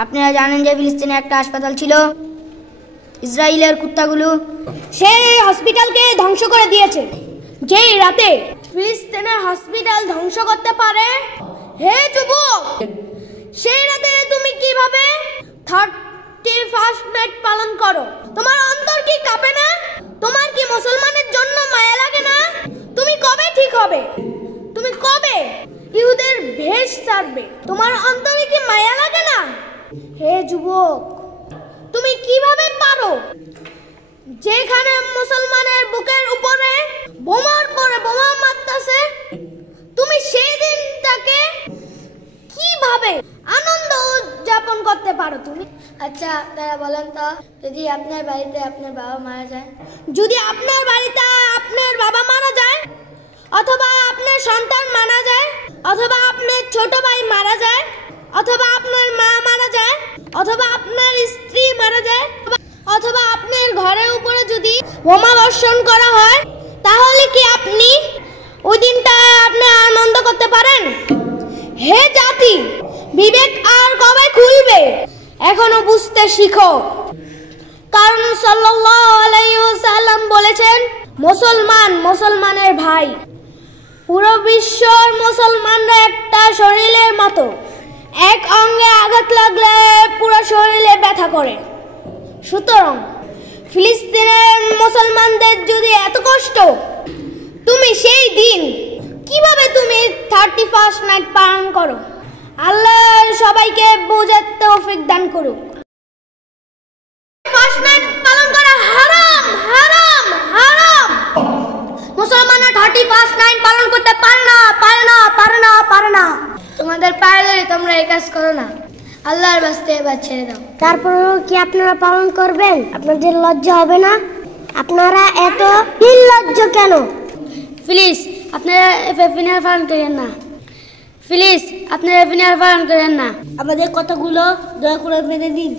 আপনারা জানেন যে ফিলিস্তিনে একটা হাসপাতাল ছিল, ইসরায়েলের কুত্তাগুলো সেই হসপিটালকে ধ্বংস করে দিয়েছে। যেই রাতে ফিলিস্তিনের হসপিটাল ধ্বংস করতে পারে, হে যুবক, সেই রাতে তুমি কিভাবে 31st নাইট পালন করো? তোমার অন্তর কি কাঁপে না? তোমার কি মুসলমানের জন্য মায়া লাগে না? তুমি কবে ঠিক হবে? তুমি কবে ইহুদের ভেষ ছাড়বে? তোমার অন্তরে কি মায়া লাগে না? হে যুবক, তুমি কিভাবে পারো? যেখানে মুসলমানের বুকের উপরে বোমার পরে বোমা মারতেছে, তুমি সেই দিনটাকে কিভাবে আনন্দ উদযাপন করতে পারো তুমি? আচ্ছা আপনারা বলেন তো, যদি আপনার বাড়িতে আপনার বাবা মারা যায়, যদি আপনার বাড়িতে আপনার বাবা মারা যায়, অথবা আপনার সন্তান মারা যায়, অথবা আপনার ছোট ভাই মারা যায়, অথবা আপনার মা মারা যায়, অথবা আপনার স্ত্রী মারা যায়, অথবা আপনার ঘরের উপরে যদি বোমা বর্ষণ করা হয়, তাহলে কি আপনি ওই দিনটা আপনি আনন্দ করতে পারেন? হে জাতি, বিবেক আর কবে খুলবে? এখনো বুঝতে শিখো। কারণ সাল্লাল্লাহু আলাইহি ওয়াসাল্লাম বলেছেন, মুসলমান মুসলমানের ভাই। পুরো বিশ্বের মুসলমানরা একটা শরীরের মতো, এক অঙ্গে আঘাত লাগলে পুরো শরীরে ব্যথা করে। সুতরাং ফিলিস্তিনের মুসলমানদের যদি এত কষ্ট, তুমি সেই দিন কিভাবে তুমি 31st নাইট পালন করো? আল্লাহ সবাইকে বোঝার তৌফিক দান করুক। 31st নাইট পালন করা হারাম, হারাম, হারাম। মুসলমানরা 31st নাইট পালন করতে পারে না, পারে না, পারে না, পারে না। তোমাদের পারলে তোমরা এই কাজ করো না, আল্লাহর বাস্তে এবার ছেড়ে দাও। তারপরেও কি আপনারা পালন করবেন? আপনাদের লজ্জা হবে না? আপনারা এত নির্লজ্জ কেন? প্লিজ আপনারা ফিনার পালন করেন না, প্লিজ আপনারা ফিনার পালন করেন না। আমাদের কথাগুলো দয়া করে মেনে নিন।